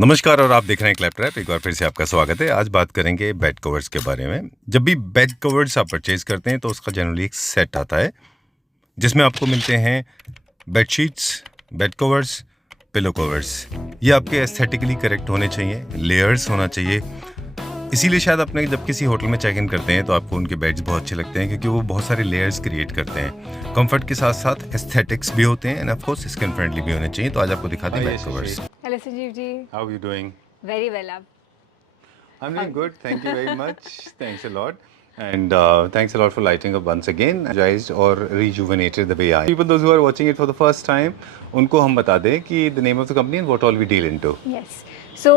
नमस्कार और आप देख रहे हैं क्लैप ट्रैप। एक बार फिर से आपका स्वागत है। आज बात करेंगे बेड कवर्स के बारे में। जब भी बेड कवर्स आप परचेज करते हैं तो उसका जनरली एक सेट आता है जिसमें आपको मिलते हैं bedsheets, bed covers, pillow covers. ये आपके एस्थेटिकली करेक्ट होने चाहिए, लेयर्स होना चाहिए। इसीलिए शायद अपने जब किसी होटल में चेक इन करते हैं तो आपको उनके बेड्स बहुत अच्छे लगते हैं क्योंकि वो बहुत सारे लेयर्स क्रिएट करते हैं। कंफर्ट के साथ साथ एस्थेटिक्स भी होते हैं end of course skin friendly भी होने चाहिए। तो आज आपको दिखाते हैं bed covers. Hello Sanjeev ji. How are you doing? Very well up. I'm doing good. Thank you very much. Thanks a lot. And thanks a lot for lighting up once again. Energized or rejuvenated the way I am. People, those who are watching it for the first time, उनको हम बता दें कि the name of the company and what all we deal into. Yes. So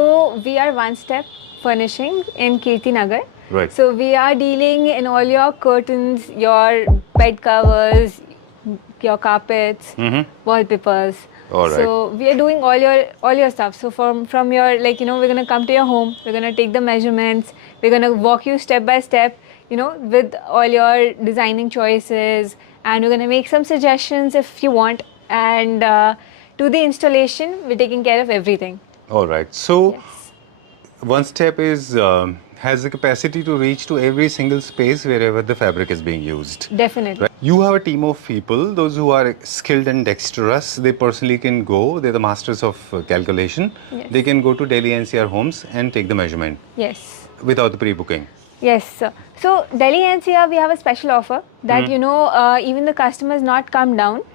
we are One Step Furnishing in Kirti Nagar. Right. So we are dealing in all your curtains, your bed covers, your carpets, wallpapers. All right. So we are doing all your stuff. So from your, like, you know, we're gonna come to your home. We're gonna take the measurements. We're gonna walk you step by step, you know, with all your designing choices, and we're gonna make some suggestions if you want. And to the installation, we're taking care of everything. All right. So Yes. One Step is has the capacity to reach to every single space wherever the fabric is being used. Definitely. Right. You have a team of people, those who are skilled and dexterous. They personally can go. They're the masters of calculation. Yes. They can go to Delhi NCR homes and take the measurement Yes. without the pre-booking. Yes, sir. So Delhi NCR, we have a special offer that you know, even the customers not come down.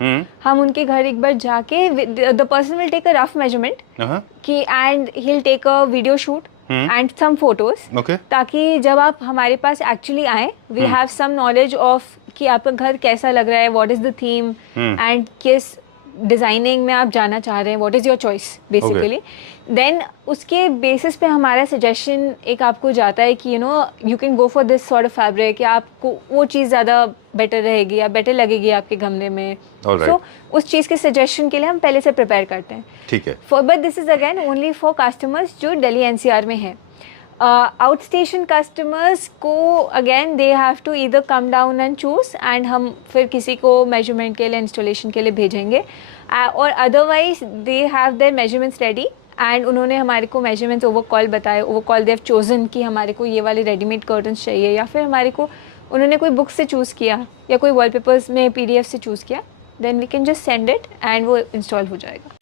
हम उनके घर एक बार जाके, the person will take a rough measurement, कि and he'll take a video shoot and some photos. Okay. ताकि जब आप हमारे पास actually आए, we have some knowledge of कि आपका घर कैसा लग रहा है, what is the theme and किस डिज़ाइनिंग में आप जाना चाह रहे हैं, what is your choice basically. Then उसके बेसिस पे हमारा सजेशन एक आपको जाता है कि you know you can go for this sort of fabric, या आपको वो चीज़ ज़्यादा बेटर रहेगी या बेटर लगेगी आपके गमले में। सो उस चीज़ के सजेशन के लिए हम पहले से प्रिपेयर करते हैं। ठीक है। But this is again only for customers जो दिल्ली एनसीआर में है। आउट स्टेशन कस्टमर्स को again they have to either come down and choose, and हम फिर किसी को मेजरमेंट के लिए, इंस्टॉलेशन के लिए भेजेंगे, और otherwise they have their measurements ready and उन्होंने हमारे को मेजरमेंट्स ओवर कॉल बताए, over call they have chosen कि हमारे को ये वाले रेडीमेड कर्टन्स चाहिए, या फिर हमारे को उन्होंने कोई बुक से चूज़ किया या कोई वॉलपेपर्स में PDF से चूज़ किया, then we can just send it and वो इंस्टॉल हो जाएगा।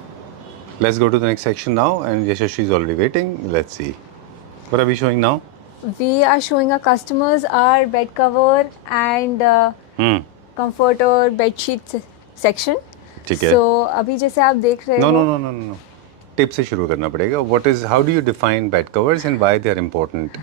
Let's go to the next section now, and Yashasvi is already waiting. Let's see. What are we showing now? We are showing our customers our bed cover and comforter, bed sheet section. ठीक है। So अभी जैसे आप देख रहे हो। No. Tip से शुरू करना पड़ेगा। What is? How do you define bed covers and why they are important?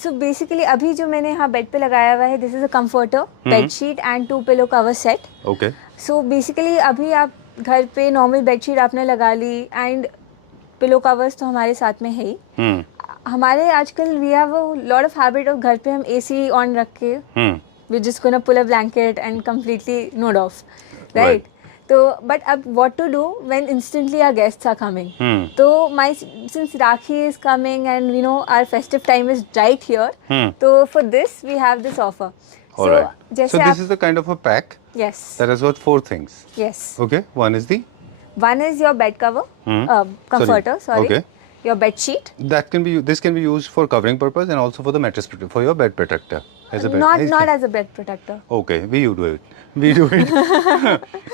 So basically अभी जो मैंने यहाँ बेड पे लगाया हुआ है, this is a comforter, bed sheet and 2 pillow cover set. Okay. So basically अभी आप घर पे नॉर्मल बेड शीट आपने लगा ली एंड पिलो कवर्स तो हमारे साथ में है ही। हमारे आजकल we have a lot of habit of घर पे हम AC ऑन रख के we just gonna pull a blanket and completely nod off, right? तो बट अब what to do when instantly our guests are coming, तो my since Rakhi is coming and you know our festive time is right here, तो for this we have this offer. All right. So this is the kind of a pack. Yes. That has got 4 things. Yes. Okay. One is your bed cover, comforter. Sorry. Okay. Your bed sheet. This can be used for covering purpose and also for the mattress for your bed protector. As a bed. Not as a bed protector. Okay. We do it.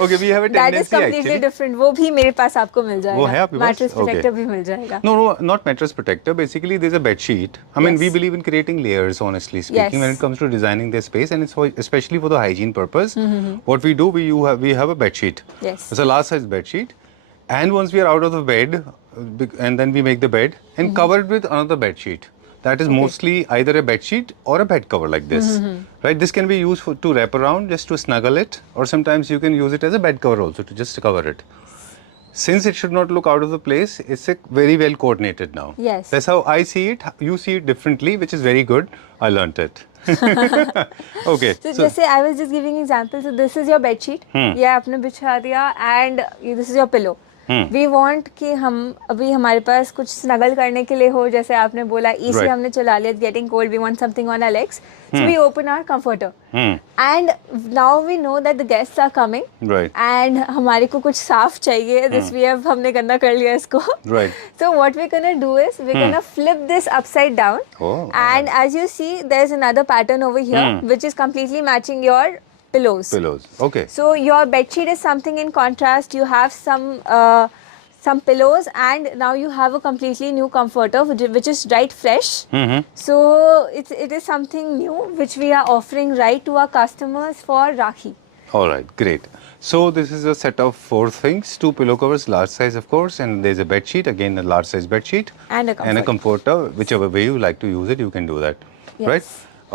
Okay. We have a tendency That is completely actually. different. वो भी मेरे पास आपको मिल जाएगा। वो है आपके पास? Mattress protector Okay. भी मिल जाएगा। No, not mattress protector. Basically, there's a bed sheet. I mean, we believe in creating layers, honestly speaking, when it comes to designing their space, and it's especially for the hygiene purpose. What we do, we have a bed sheet. Yes. It's a large size bed sheet, and once we are out of the bed, and then we make the bed and cover it with another bed sheet. That is mostly either a bed sheet or a bed cover like this, right? This can be used to wrap around, just to snuggle it, or sometimes you can use it as a bed cover also to just cover it. Since it should not look out of the place, it's very well coordinated now. Yes. That's how I see it. You see it differently, which is very good. I learnt it. Okay. So जैसे I was just giving example. So this is your bed sheet. ये आपने बिछा दिया and this is your pillow. We want कि हम अभी हमारे पास कुछ स्नगल करने के लिए हो, जैसे आपने बोला एसी Right. हमने चला लिया, getting cold, we want something on our legs, so we open our comforter Hmm. And now we know that the guests are coming Right. And हमारे को कुछ साफ चाहिए, दिस वी हैव, हमने गंदा कर लिया इसको. Right. So what we're gonna do is we're gonna flip this upside down, Oh, and as you see there's another pattern over here which is completely matching your pillows. Pillows. Okay. So your bed sheet is something in contrast. You have some pillows, and now you have a completely new comforter which is right fresh. So it is something new which we are offering right to our customers for Rakhi. All right, great. So this is a set of 4 things: 2 pillow covers, large size of course, and there's a bed sheet, again a large size bed sheet, And a comforter. comforter. Whichever way you like to use it, you can do that. Yes. Right?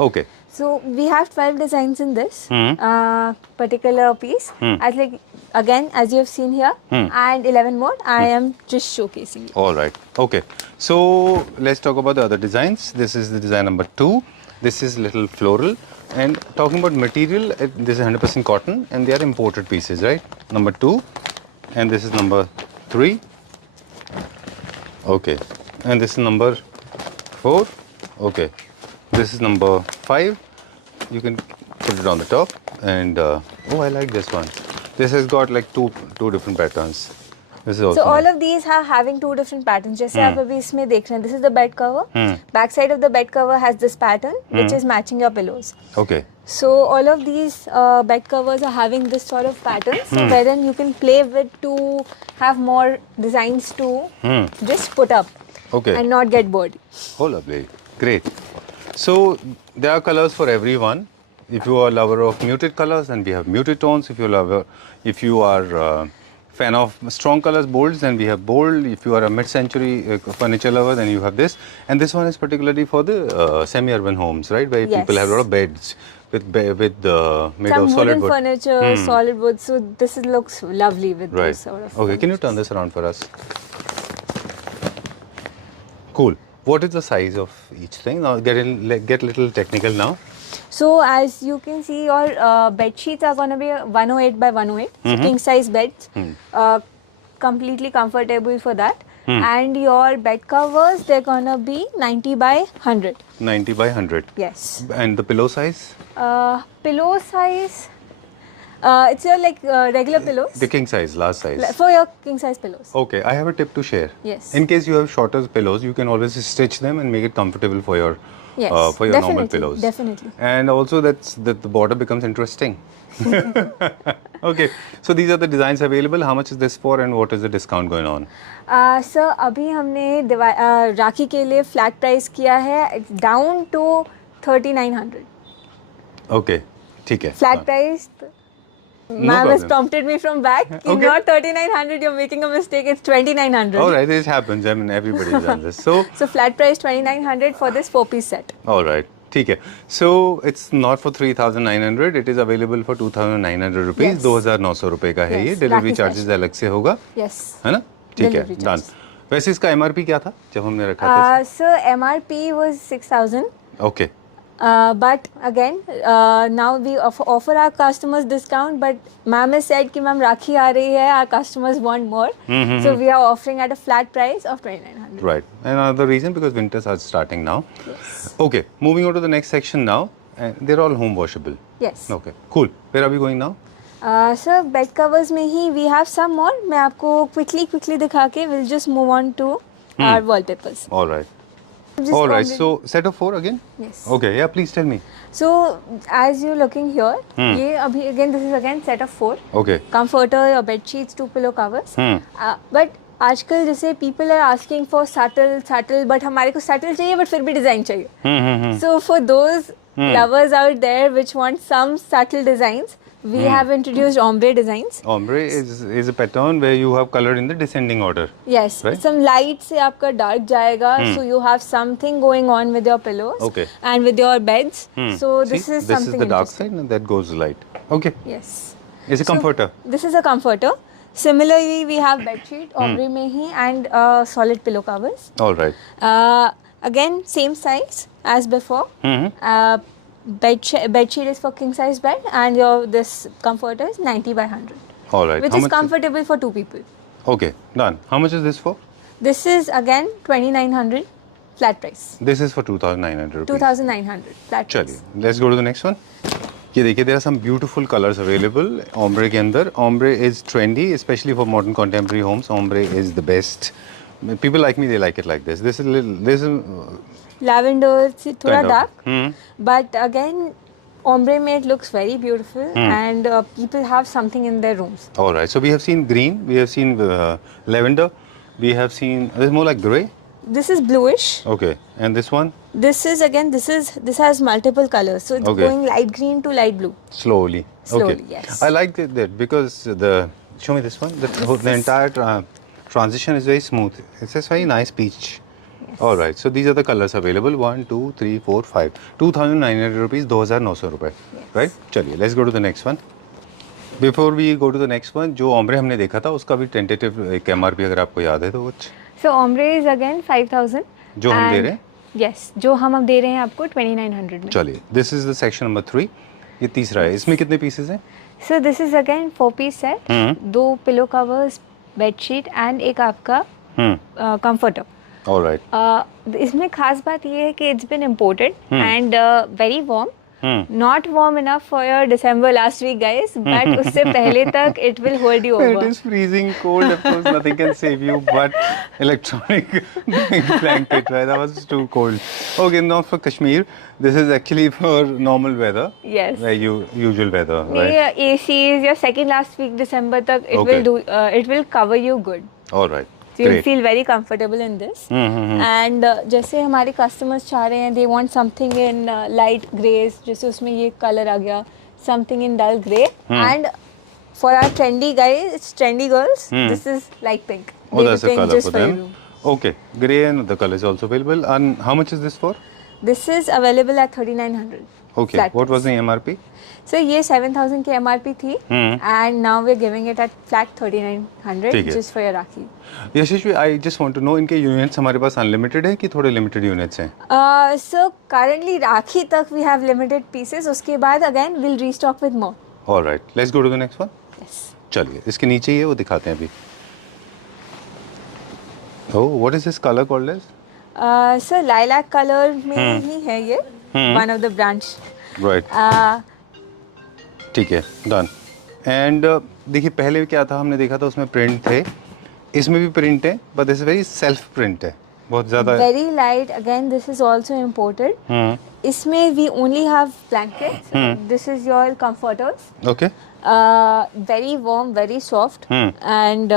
Okay. So we have 12 designs in this particular piece. As like again as you have seen here, and 11 more. I am just showcasing you. All right. Okay. So let's talk about the other designs. This is the design number 2. This is little floral. And talking about material, this is 100% cotton, and they are imported pieces, right? Number 2, and this is number 3. Okay. And this is number 4. Okay. This is number 5. You can put it on the top, and oh, I like this one. This has got like two different patterns. This is also So all nice. of these are having 2 different patterns. जैसे आप अभी इसमें देख रहे हैं, this is the bed cover. Back side of the bed cover has this pattern which is matching your pillows. Okay. So all of these bed covers are having this sort of pattern, so wherein you can play with to have more designs to just put up Okay. and not get bored. Oh, lovely. Great. So there are colors for everyone. If you are a lover of muted colors, then we have muted tones. If you are fan of strong colors, bolds, then we have bold. If you are a mid-century furniture lover, then you have this. And this one is particularly for the semi-urban homes, right, where Yes. people have a lot of beds with made Some of solid wooden wood. furniture, solid wood. So this looks lovely with Right. this sort of. Okay, can you turn this around for us? Cool. What is the size of each thing? Now get a little technical now. So as you can see, your bed sheets are going to be 108 by 108, so king size beds, completely comfortable for that. And your bed covers, they're going to be 90 by 100. 90 by 100. Yes. And the pillow size? Pillow size, it's your like regular pillows The king size, large size. for your king size pillows. Okay, I have a tip to share. Yes. In case you have shorter pillows, you can always stitch them and make it comfortable for your Yes, normal definitely, pillows. definitely. And also that the border becomes interesting. Okay, so these are the designs available. How much is this for, and what is the discount going on? Sir अभी हमने राखी के लिए flat price किया है down to 3900. Okay, ठीक है. Flat हाँ. price. No Ma'am has problem. prompted me from back. Okay. Not 3900. You're making a mistake. It's 2900. All right, this happens. I mean, everybody's done this. So, So flat price 2900 for this 4-piece set. all right. ठीक है. So it's not for 3,900. It is available for 2,900 rupees. Yes. 2,900 रुपए का है ये. Yes, Delivery Rakhi charges अलग से होगा. Yes. है ना? ठीक है. Delivery Done. charges. वैसे इसका MRP क्या था जब हमने रखा था? So MRP was 6000. Okay. But again, now we offer our customers discount. But ma'am has said कि ma'am राखी आ रही है, our customers want more. So we are offering at a flat price of 2900. Right. And another reason because winters are starting now. Yes. Okay. Moving on to the next section now. And they're all home washable. Yes. Okay. Cool. Where are we going now? Sir, bed covers में ही we have some more. मैं आपको quickly दिखा के we'll just move on to our wallpapers. All right. Just All right. wanted- So set of 4 again? Yes. Okay. Yeah. Please tell me. So as you're looking here, ये अभी again this is again set of 4. Okay. Comforter, your bed sheets, 2 pillow covers. But आजकल जैसे people are asking for subtle, but हमारे को subtle चाहिए but फिर भी design चाहिए. So for those lovers out there which want some subtle designs, we have introduced ombre designs. Ombre is a pattern where you have color in the descending order. Yes, Right? some light से आपका dark जाएगा, so you have something going on with your pillows Okay. and with your beds. So this See, is this something is the dark interesting. side and that goes light. Okay. Yes. It's a comforter. This is a comforter. Similarly, we have bed sheet, ombre में ही, and solid pillow covers. All right. Again, same size as before. Bed sheet is for king size bed, and your this comforter is 90 by 100, All right. which How is much? comfortable for 2 people. Okay, done. How much is this for? This is again 2900 flat price. This is for 2,900 rupees. 2900 flat price. चलिए, let's go to the next one. ये देखिए, there are some beautiful colors available. Ombre के अंदर, ombre is trendy, especially for modern contemporary homes. Ombre is the best. People like me, they like it like this. This is Lavender से थोड़ा kind of- dark, but again ombre में it looks very beautiful and people have something in their rooms. All right. So we have seen green, we have seen lavender, we have seen. This is more like grey. This is bluish. Okay. And this one This has multiple colors, so it's Okay. going light green to light blue. slowly. Slowly, Okay. yes. I like that because show me this one. The entire transition is very smooth. It's just very nice peach. All right. So these are the colors available. 1, 2, 3, 4, 5. 2,900 rupees. 2,900 रुपए. Right? चलिए. Let's go to the next one. Before we go to the next one, जो ombre हमने देखा था उसका भी tentative एक MRP अगर आपको याद है तो कुछ. So ombre is again 5000. जो हम दे रहे हैं? Yes, जो हम अब दे रहे हैं आपको 2900 में. चलिए. This is the section number 3. ये तीसरा है. इसमें कितने pieces हैं? So this is again 4-piece set. 2 pillow covers, bed sheet and एक आपका comforter. All right. इसमें खास बात ये है कि it's been imported and very warm. Not warm enough for your December last week, guys, but उससे पहले तक it will hold you It over. is freezing cold. Of course, nothing can save you but electronic blanket. Right? That was too cold. Okay, not for Kashmir. This is actually for normal weather. Yes. Usual weather. Right? ये ACs या second last week December तक it Okay. will do it will cover you good. All right. So you'll Great. feel very comfortable in this. And जैसे हमारे customers चाह रहे हैं, they want something in light greys, जैसे उसमें ये color आ गया, something in dull grey. And for our trendy guys, trendy girls, this is light pink. Oh, Baby that's the pink color just for your them. room. Okay. Grey and the color is also available. And how much is this for? This is available at 3900. Okay. Flat What was price. the MRP? So ये 7000 की MRP थी, and now we're giving it at flat 3900 ठीक है. just for your Rakhi. Yashasvi, I just want to know इनके units हमारे पास unlimited है कि थोड़े लिमिटेड यूनिट्स हैं? So currently Rakhi तक we have limited pieces. उसके बाद again we'll restock with more. All right. Let's go to the next one. Yes. चलिए. इसके नीचे ही है वो दिखाते हैं अभी. Oh, what is this color called as? So lilac color में ही है ये. One of the branch. Right. ठीक है. Done. And देखिए पहले क्या था हमने देखा था उसमें प्रिंट थे. इसमें भी प्रिंट है, but this is very self print है. बहुत ज़्यादा है. Very light. Again, this is also imported. इसमें we only have blankets. This is your comforters. Okay. Very warm, very soft. And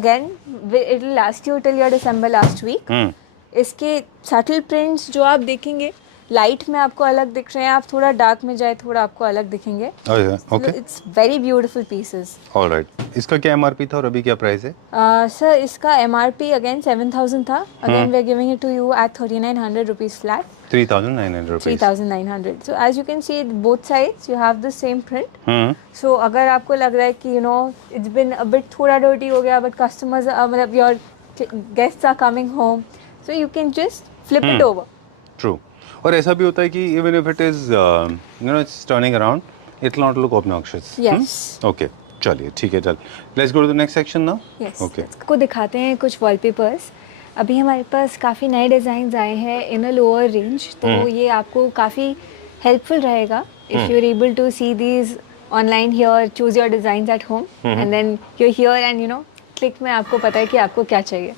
again, it will last you till your December last week. इसके subtle prints जो आप देखेंगे, light में आपको अलग दिख रहे हैं, आप थोड़ा डार्क में जाए थोड़ा आपको अलग दिखेंगे. Oh yeah. Okay. It's very beautiful pieces. All right. इसका क्या MRP था और अभी क्या प्राइस है? Sir, इसका MRP again 7000 था. Again we're giving it to you at 3900 rupees flat. 3,900 rupees. 3900. So as you can see, both sides you have the same print. So अगर आपको लग रहा है कि you know it's been a bit थोड़ा dirty हो गया, but customers मतलब your guests are coming home, so you can just flip it over. True. और ऐसा भी होता है कि even if it is it's turning around, it will not look obnoxious. Yes. Okay. चलिए ठीक है चल. Let's go to the next section now. Yes. Okay. को दिखाते हैं कुछ वॉलपेपर्स. अभी हमारे पास काफ़ी नए डिज़ाइन आए हैं इन अ लोअर रेंज, तो ये आपको काफ़ी हेल्पफुल रहेगा if you are able to see these online here, choose your designs at home and then you here and you know click में आपको पता है कि आपको क्या चाहिए.